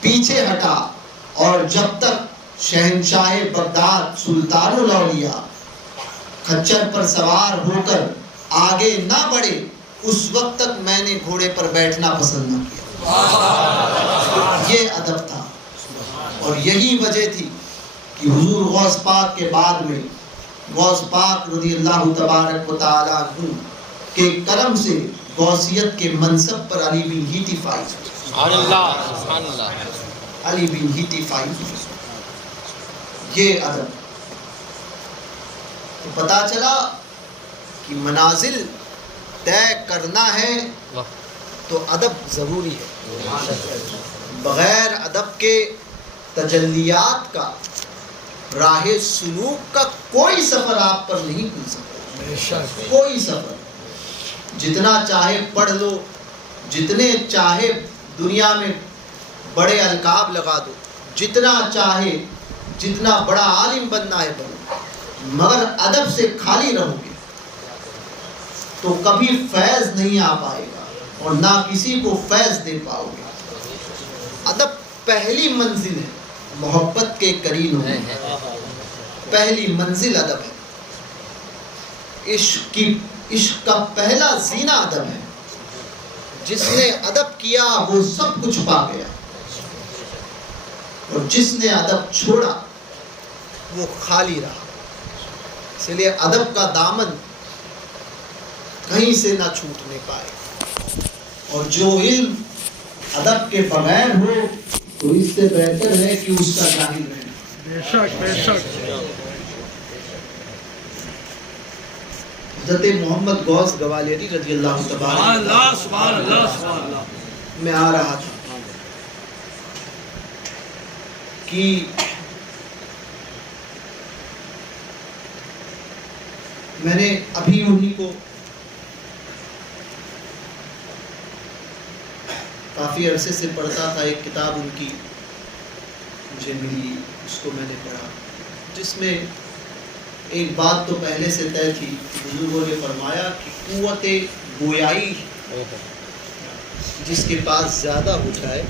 پیچھے ہٹا، اور جب تک شہنشاہ بغداد سلطان الاولیاء کھچر پر سوار ہو کر آگے نہ بڑھے، اس وقت تک میں نے گھوڑے پر بیٹھنا پسند نہ کیا۔ یہ ادب تھا، اور یہی وجہ تھی کہ حضور غوث پاک کے بعد میں غوث پاک رضی اللہ تبارک و تعالی عنہ کے کرم سے غوثیت کے منصب پر علی بن ہیتی فائز ہوئے۔ علی بن ہیتی فائز ہوئے۔ یہ ادب تو پتا چلا کہ منازل طے کرنا ہے تو ادب ضروری ہے۔ بغیر ادب کے تجلیات کا، راہ سلوک کا کوئی سفر آپ پر نہیں کھل سکتا، کوئی سفر۔ جتنا چاہے پڑھ لو، جتنے چاہے دنیا میں بڑے القاب لگا دو، جتنا چاہے جتنا بڑا عالم بننا ہے بنو، مگر ادب سے خالی رہو گے تو کبھی فیض نہیں آ پائے گا، اور نہ کسی کو فیض دے پاؤ گے۔ ادب پہلی منزل ہے محبت کے قرین ہونے، پہلی منزل ادب ہے۔ عشق کا پہلا زینہ ادب ہے۔ جس نے ادب کیا وہ سب کچھ پا گیا، اور جس نے ادب چھوڑا وہ خالی رہا۔ اس لیے ادب کا دامن کہیں سے نہ چھوٹنے پائے، اور جو علم ادب کے بغیر ہو تو اس سے بہتر ہے کہ اس کا جاہل رہنا۔ بے شک بے شک۔ حضرت محمد غوث گوالیری رضی اللہ تبارک سبحان اللہ سبحان اللہ۔ میں آ رہا تھا کہ میں نے ابھی انہی کو کافی عرصے سے پڑھتا تھا، ایک کتاب ان کی مجھے ملی، اس کو میں نے پڑھا، جس میں ایک بات تو پہلے سے طے تھی۔ بزرگوں نے فرمایا کہ قوت گویائی جس کے پاس زیادہ ہو جائے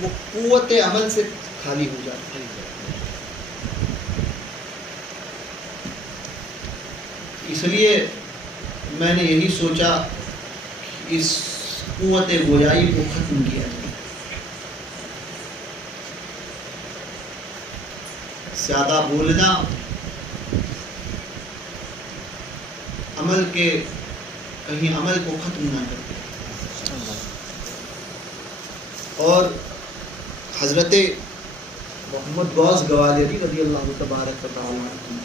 وہ قوت عمل سے خالی ہو جاتا ہے۔ اس لیے میں نے یہی سوچا کہ اس قوت گویائی کو ختم کیا جائے۔ زیادہ بولنا عمل کے کہیں عمل کو ختم نہ کرے۔ اور حضرت محمد غوث گوالیری رضی اللہ تبارک و تعالی عنہ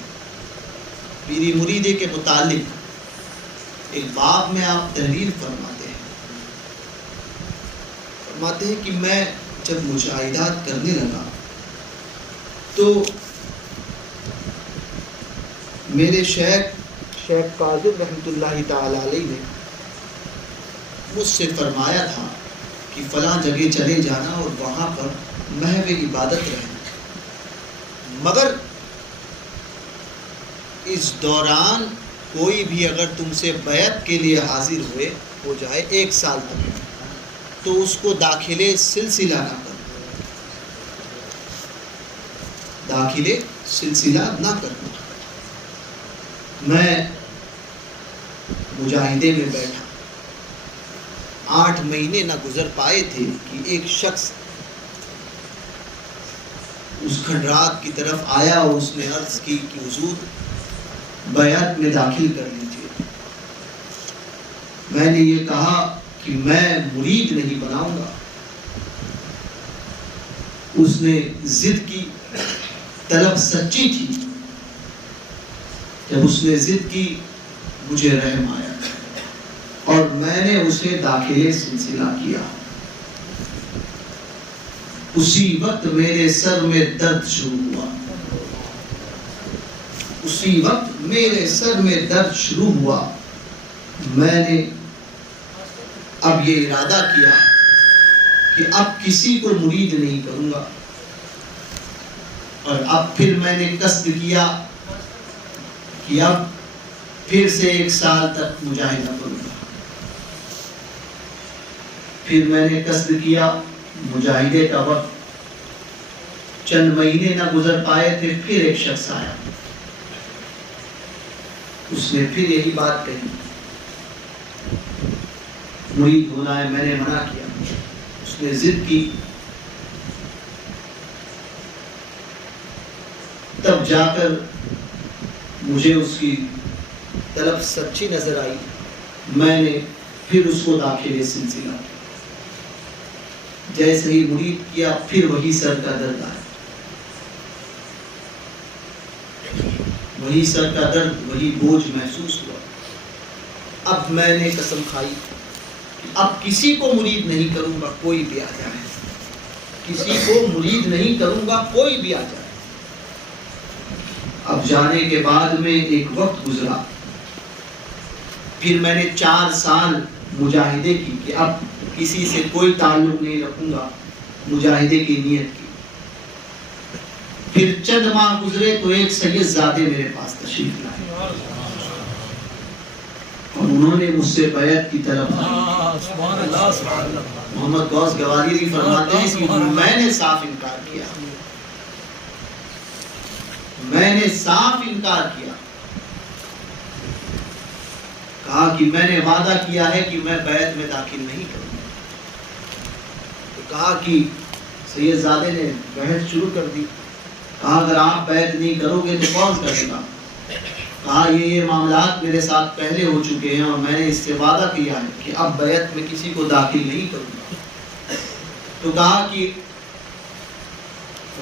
پیری مریدے کے متعلق ایک باب میں آپ تحریر فرماتے ہیں کہ میں جب مشاہدات کرنے لگا تو میرے شیخ کاظم رحمۃ اللہ تعالی علیہ نے مجھ سے فرمایا تھا کہ فلاں جگہ چلے جانا اور وہاں پر محو عبادت رہنا، مگر اس دوران کوئی بھی اگر تم سے بیعت کے لیے حاضر ہو جائے 1 سال تک، تو اس کو داخلے سلسلہ نہ کرنا، داخلے سلسلہ نہ کرنا۔ میں مجاہدے میں بیٹھا، 8 مہینے نہ گزر پائے تھے کہ ایک شخص اس کھنڈرات کی طرف آیا اور اس نے عرض کی کہ حضور بیعت میں داخل کر لیجیے۔ میں نے یہ کہا کہ میں مرید نہیں بناؤں گا۔ اس نے ضد کی، طلب سچی تھی، جب اس نے ضد کی مجھے رحم آیا اور میں نے اسے داخلے سلسلہ کیا۔ اسی وقت میرے سر میں درد شروع ہوا، اسی وقت میرے سر میں درد شروع ہوا۔ میں نے اب یہ ارادہ کیا کہ اب کسی کو مرید نہیں کروں گا، اور اب پھر میں نے قصد کیا کہ اب پھر سے 1 سال تک مجاہدہ کروں گا۔ پھر میں نے قصد کیا، مجاہدے کا وقت چند مہینے نہ گزر پائے تھے، پھر ایک شخص آیا، اس نے پھر یہی بات کہی، مرید ہونا ہے۔ میں نے منع کیا، اس نے ضد کی، تب جا کر مجھے اس کی طلب سچی نظر آئی۔ میں نے پھر اس کو داخلے سلسلہ کیا۔ جیسے ہی مرید کیا، پھر وہی سر کا درد آیا، وہی سر کا درد، وہی بوجھ محسوس ہوا۔ اب میں نے قسم کھائی کہ اب کسی کو مرید نہیں کروں گا، کوئی بھی آ جائے، کسی کو مرید نہیں کروں گا، کوئی بھی آ جائے۔ اب جانے کے بعد میں ایک وقت گزرا، پھر میں نے 4 سال مجاہدے کی کہ اب کسی سے کوئی تعلق نہیں رکھوں گا، مجاہدے کی نیت کی۔ پھر چند ماہ گزرے تو ایک سید زادے میرے پاس تشریف لائے اور انہوں نے مجھ سے بیعت کی طلب کی۔ محمد غوث گوالیری فرماتے ہیں کہ میں نے صاف انکار کیا، میں نے صاف انکار کیا، کہا کہ میں نے وعدہ کیا ہے کہ میں بیعت میں داخل نہیں کروں گا۔ تو کہا کہ سید زادے نے بحث شروع کر دی، کہا اگر آپ بیعت نہیں کرو گے تو کون کرے گا؟ کہا یہ معاملات میرے ساتھ پہلے ہو چکے ہیں اور میں نے اس سے وعدہ کیا ہے کہ اب بیعت میں کسی کو داخل نہیں کروں گا۔ تو کہا کہ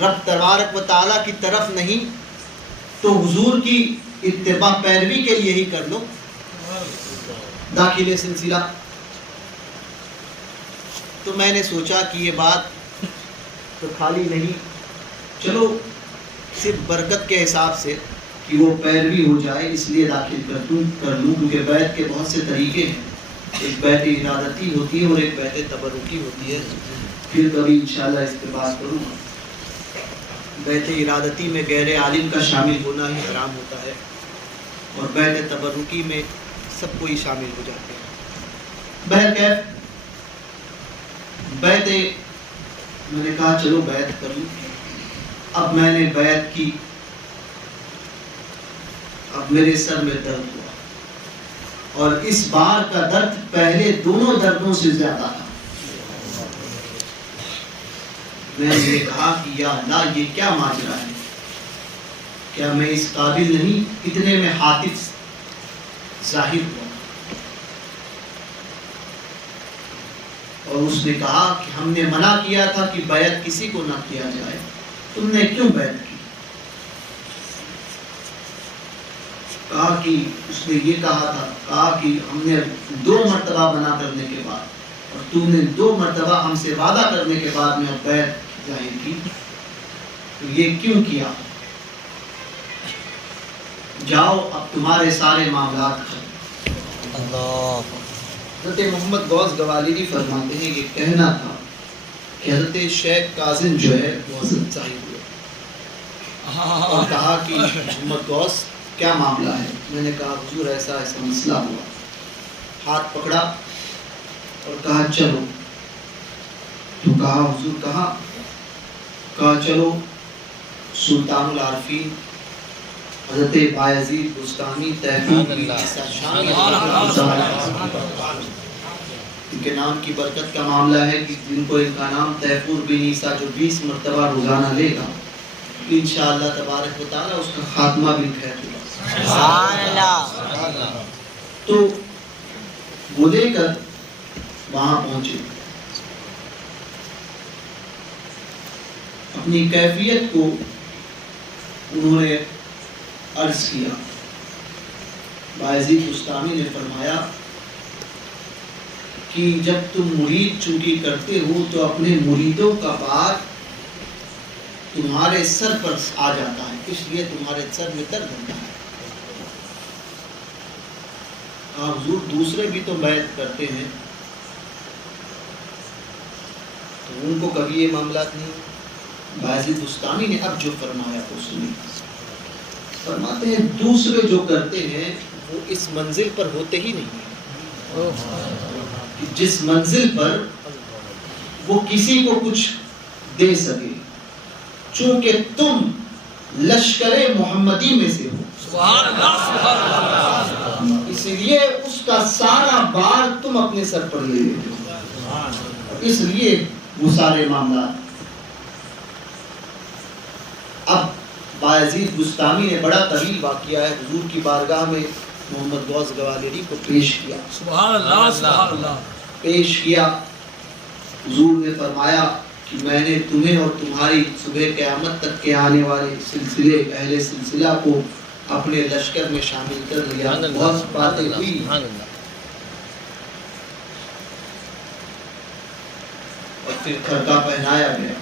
رب تبارک و تعالیٰ کی طرف نہیں تو حضور کی اتباع پیروی کے لیے ہی کر لو داخل سلسلہ۔ تو میں نے سوچا کہ یہ بات تو خالی نہیں، چلو صرف برکت کے حساب سے کہ وہ پیروی ہو جائے اس لیے داخل کر لوں، کیونکہ بیعت کے بہت سے طریقے ہیں، ایک بیعت ارادتی ہوتی ہے اور ایک بیعت تبرکی ہوتی ہے۔ پھر کبھی انشاءاللہ اس پہ بات کروں گا۔ بیعت ارادتی میں غیر عالم کا شامل ہونا ہی حرام ہوتا ہے، اور بیعت تبرکی میں سب کو ہی شامل ہو جاتے ہیں۔ بہرکیف بیعت میں نے کہا چلو بیعت کر لوں۔ اب میں نے بیعت کی، اب میرے سر میں درد ہوا، اور اس بار کا درد پہلے دونوں دردوں سے زیادہ تھا۔ میں نے کہا کہ یا اللہ یہ کیا ماجرا ہے، کیا میں اس قابل نہیں؟ اتنے میں حاطف ظاہر ہوا اور اس نے کہا کہ ہم نے منع کیا تھا کہ بیعت کسی کو نہ کیا جائے، تم نے کیوں بیعت کی؟ کہا کہ اس نے یہ کہا تھا، کہا کہ ہم نے 2 مرتبہ منع کرنے کے بعد اور تم نے 2 مرتبہ ہم سے وعدہ کرنے کے بعد میں بیعت ظاہر کی، تو یہ کیوں کیا؟ جاؤ اب تمہارے سارے معاملات ختم۔ حضرت محمد غوث گوالیری فرماتے ہیں یہ کہنا تھا کہ حضرت شیخ کاظم جو ہے وہ حضرت صاحب ہوئے اور کہا کہ محمد غوث کیا معاملہ ہے؟ میں نے کہا حضور ایسا ایسا مسئلہ ہوا. ہاتھ پکڑا اور کہا چلو. تو کہا حضور کہا؟ کہا چلو سلطان العارفین حضرت بایزید بستانی تحفیظ ان کے نام کی برکت کا معاملہ ہے کہ جن کو ان کا نام تحفور بن عیسیٰ جو 20 مرتبہ روزانہ لے گا انشاءاللہ تبارک و تعالی اس کا خاتمہ بھی خیر ہوگا. سبحان اللہ. تو وہ لے کر وہاں پہنچے. اپنی کیفیت کو انہوں نے عرض کیا. بایزید بستانی نے فرمایا کہ جب تم مرید چونکی کرتے ہو تو اپنے مریدوں کا بار تمہارے سر پر آ جاتا ہے، اس لیے تمہارے سر میں درد ہوتا ہے. حضور دوسرے بھی تو بیعت کرتے ہیں تو ان کو کبھی یہ معاملات نہیں. بایزید بستانی نے اب جو فرمایا وہ سنی. فرماتے ہیں دوسرے جو کرتے ہیں وہ اس منزل پر ہوتے ہی نہیں کہ جس منزل پر وہ کسی کو کچھ دے سکے. چونکہ تم لشکر محمدی میں سے ہو اس لیے اس کا سارا بار تم اپنے سر پر لے لیتے ہو، اس لیے وہ سارے معاملات. اب بایزید بستانی نے بڑا طویل واقعہ ہے حضور کی بارگاہ میں محمد غوث گوالیری کو پیش کیا. سبحان اللہ سبحان اللہ. پیش کیا. حضور نے فرمایا کہ میں نے تمہیں اور تمہاری صبح قیامت تک کے آنے والے سلسلے اہل سلسلہ کو اپنے لشکر میں شامل کر لیا. بہت باتیں ہوئی اور پھر خرقہ پہنایا گیا.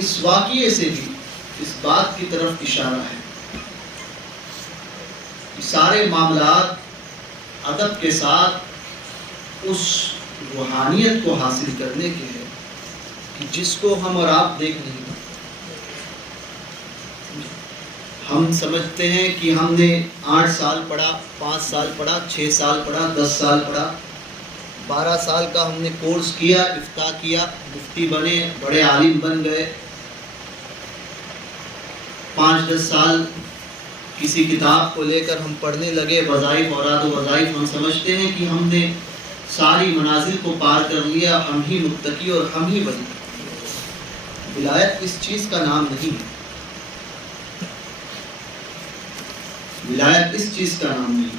اس واقعے سے بھی اس بات کی طرف اشارہ ہے کہ سارے معاملات ادب کے ساتھ اس روحانیت کو حاصل کرنے کے ہیں کہ جس کو ہم اور آپ دیکھ نہیں پاتے. ہم سمجھتے ہیں کہ ہم نے 8 سال پڑھا، 5 سال پڑھا، 6 سال پڑھا، 10 سال پڑھا، 12 سال کا ہم نے کورس کیا، افتاء کیا، مفتی بنے، بڑے عالم بن گئے. 5-10 سال کسی کتاب کو لے کر ہم پڑھنے لگے، وظائف اوراد و وظائف. ہم سمجھتے ہیں کہ ہم نے ساری منازل کو پار کر لیا، ہم ہی متقی اور ہم ہی ولی. ولایت اس چیز کا نام نہیں ہے. ولایت اس چیز کا نام نہیں.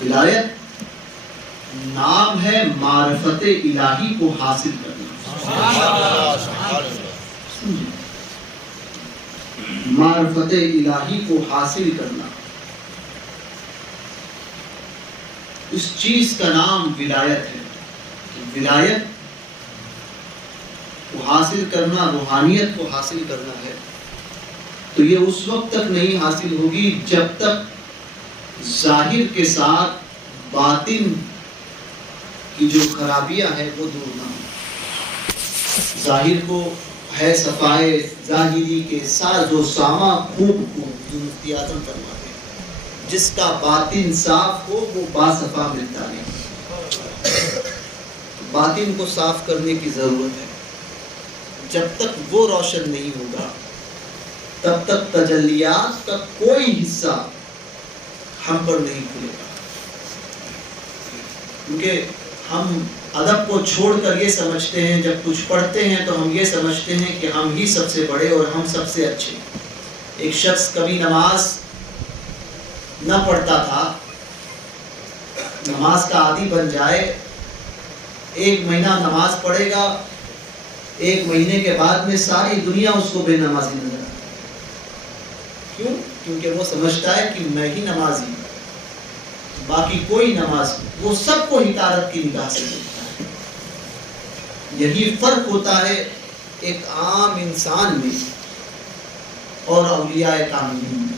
ولایت نام ہے معرفت الہی کو حاصل کرنا. معرفت الہی کو حاصل کرنا، اس چیز کا نام ولایت ہے. ولایت کو حاصل کرنا، روحانیت کو حاصل کرنا ہے. تو یہ اس وقت تک نہیں حاصل ہوگی جب تک ظاہر کے ساتھ باطن کی جو خرابیاں ہیں وہ دور نہ ہوں. ظاہر کو ہے صفائے ظاہری کے ساز و ساما خوب کو جو مفتی اعظم فرماتے ہیں، جس کا باطن صاف ہو وہ باصفا ملتا نہیں. باطن کو صاف کرنے کی ضرورت ہے. جب تک وہ روشن نہیں ہوگا تب تک تجلیات کا کوئی حصہ ہم پر نہیں کھلے گا. کیونکہ ہم ادب کو چھوڑ کر یہ سمجھتے ہیں، جب کچھ پڑھتے ہیں تو ہم یہ سمجھتے ہیں کہ ہم ہی سب سے بڑے اور ہم سب سے اچھے. ایک شخص کبھی نماز نہ پڑھتا تھا، نماز کا عادی بن جائے، 1 مہینہ نماز پڑھے گا، 1 مہینے کے بعد میں ساری دنیا اس کو بے نمازی نظر آتی. کیوں؟ کیونکہ وہ سمجھتا ہے کہ میں ہی نمازی ہوں، باقی کوئی نماز نہیں. وہ سب کو حقارت کی نگاہ سے دیکھتا ہے. یہی فرق ہوتا ہے ایک عام انسان میں اور اولیاء کاملین میں.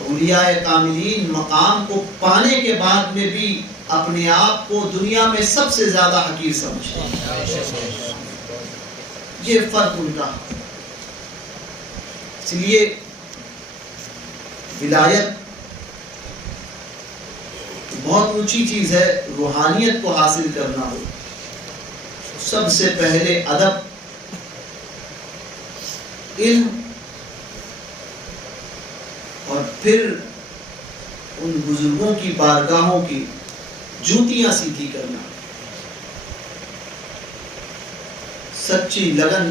اولیاء کاملین مقام کو پانے کے بعد میں بھی اپنے آپ کو دنیا میں سب سے زیادہ حقیر سمجھتے ہیں. یہ فرق ان کا. اس لیے ولایت بہت اونچی چیز ہے. روحانیت کو حاصل کرنا ہو سب سے پہلے ادب، علم، اور پھر ان بزرگوں کی بارگاہوں کی جوتیاں سیدھی کرنا. سچی لگن،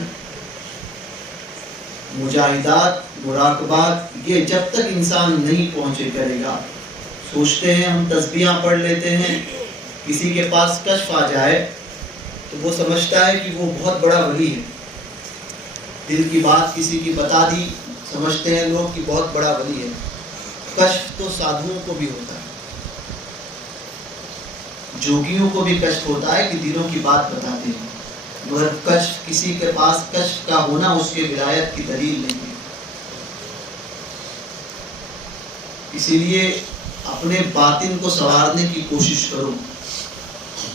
مجاہدات، مراقبات، یہ جب تک انسان نہیں پہنچے کرے گا. سوچتے ہیں ہم تسبیحاں پڑھ لیتے ہیں، کسی کے پاس کشف آ جائے تو وہ سمجھتا ہے کہ وہ بہت بڑا ولی ہے. دل کی بات کسی کی بتا دی، سمجھتے ہیں لوگ کہ بہت بڑا ولی ہے. کشف تو سادھوؤں کو بھی ہوتا ہے، جوگیوں کو بھی کشف ہوتا ہے کہ دلوں کی بات بتاتے ہیں، مگر کشف، کسی کے پاس کشف کا ہونا اس کے ولایت کی دلیل نہیں ہے. اسی لیے اپنے باطن کو سنوارنے کی کوشش کرو.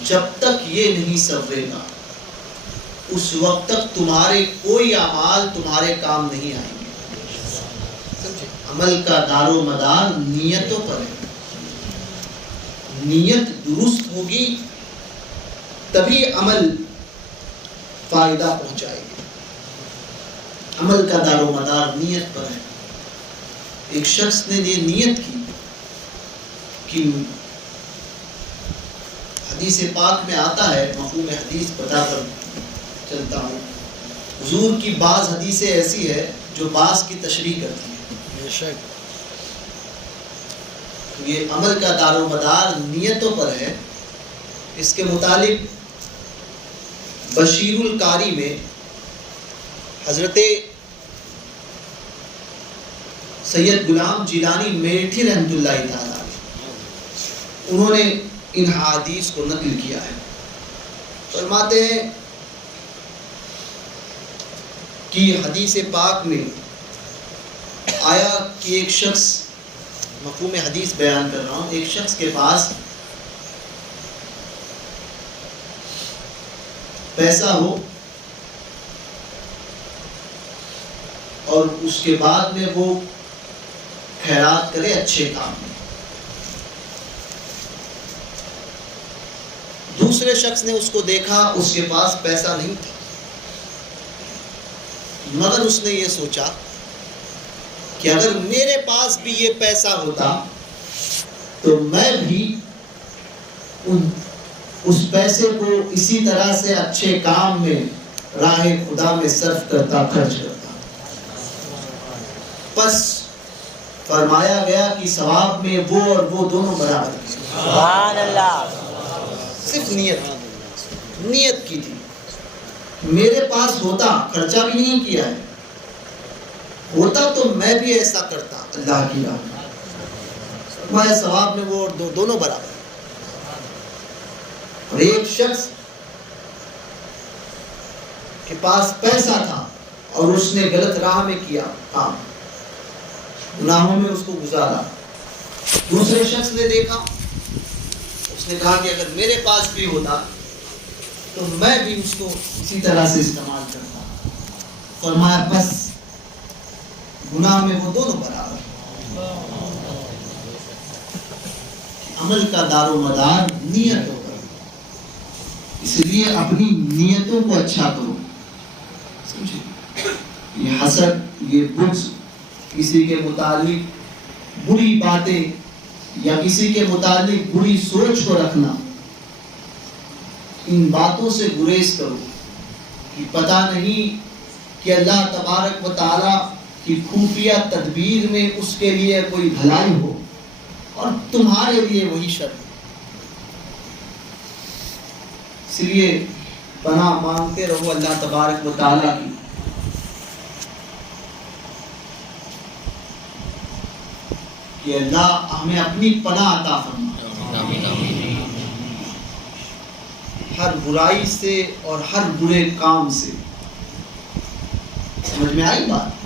جب تک یہ نہیں سنورے گا اس وقت تک تمہارے کوئی اعمال تمہارے کام نہیں آئیں گے. عمل کا دار و مدار نیتوں پر ہے. نیت درست ہوگی تبھی عمل فائدہ پہنچائے گی. عمل کا دار و مدار نیت پر ہے. ایک شخص نے یہ نیت کی کہ حدیث پاک میں آتا ہے، مفہوم حدیث بتا کر چلتا ہوں، حضور کی بعض حدیثیں ایسی ہے جو بعض کی تشریح کرتی ہیں. بے شک. یہ عمل کا دار و مدار نیتوں پر ہے. اس کے متعلق بشیر القاری میں حضرت سید غلام جیلانی میٹھی رحمۃ اللہ تعالی انہوں نے ان حدیث کو نقل کیا ہے. فرماتے ہیں کہ حدیث پاک میں آیا کہ ایک شخص، مفہوم حدیث بیان کر رہا ہوں، ایک شخص کے پاس پیسہ ہو اور اس کے بعد میں وہ خیرات کرے اچھے کام میں. دوسرے شخص نے اس کو دیکھا، اس کے پاس پیسہ نہیں تھا، مگر اس نے یہ سوچا کہ اگر میرے پاس بھی یہ پیسہ ہوتا تو میں بھی اس پیسے کو اسی طرح سے اچھے کام میں، راہ خدا میں صرف کرتا، خرچ کرتا. پس فرمایا گیا کہ ثواب میں وہ اور وہ دونوں برابر ہیں. سبحان اللہ. صرف نیت کی تھی. میرے پاس ہوتا، خرچہ بھی نہیں کیا ہے، ہوتا تو میں بھی ایسا کرتا اللہ کی راہ میں. فرمایا ثواب میں وہ اور دونوں برابر ہیں. اور ایک شخص کے پاس پیسہ تھا اور اس نے غلط راہ میں کیا کام، گناہوں میں اس کو گزارا. دوسرے شخص نے دیکھا، اس نے کہا کہ اگر میرے پاس بھی ہوتا تو میں بھی اس کو اسی طرح سے استعمال کرتا. فرمایا بس گناہ میں وہ دونوں برابر. عمل کا دار و مدار نیت ہوگا. اس لیے اپنی نیتوں کو اچھا کرو. سمجھے؟ یہ حسد، یہ بغض، کسی کے متعلق بری باتیں یا کسی کے متعلق بری سوچ کو رکھنا، ان باتوں سے گریز کرو کہ پتہ نہیں کہ اللہ تبارک و تعالی کی خفیہ تدبیر میں اس کے لیے کوئی بھلائی ہو اور تمہارے لیے وہی شر. اس لیے پناہ مانگتے رہو اللہ تبارک و تعالی کی. کہ اللہ ہمیں اپنی پناہ عطا فرما، ہر برائی سے اور ہر برے کام سے. سمجھ میں آئی بات؟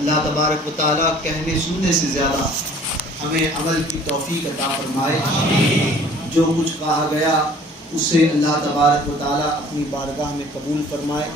اللہ تبارک و تعالیٰ کہنے سننے سے زیادہ ہمیں عمل کی توفیق عطا فرمائے. جو کچھ کہا گیا اسے اللہ تبارک و تعالیٰ اپنی بارگاہ میں قبول فرمائے.